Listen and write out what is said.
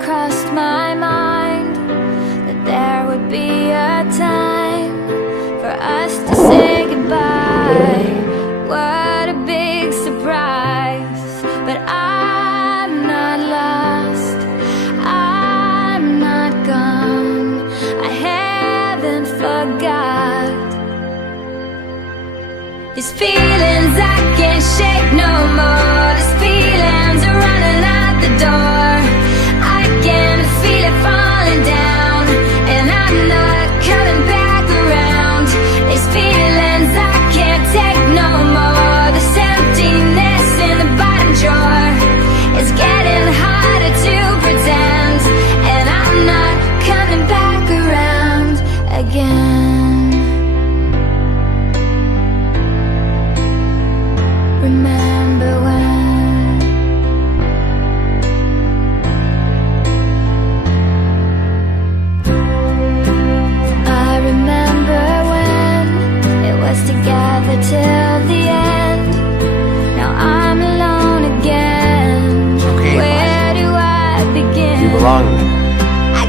crossed my mind that there would be a time for us to say goodbye. What a big surprise. But I'm not lost, I'm not gone, I haven't forgot. These feelings I can't shake no more. These feelings are running out the door. I can feel it falling down, and I'm not coming back around. These feelings I can't take no more. This emptiness in the bottom drawer is getting harder to pretend, and I'm not coming back around again. Remember when I remember when it was together till the end. Now I'm alone again. Okay, where do I begin? you belong there. I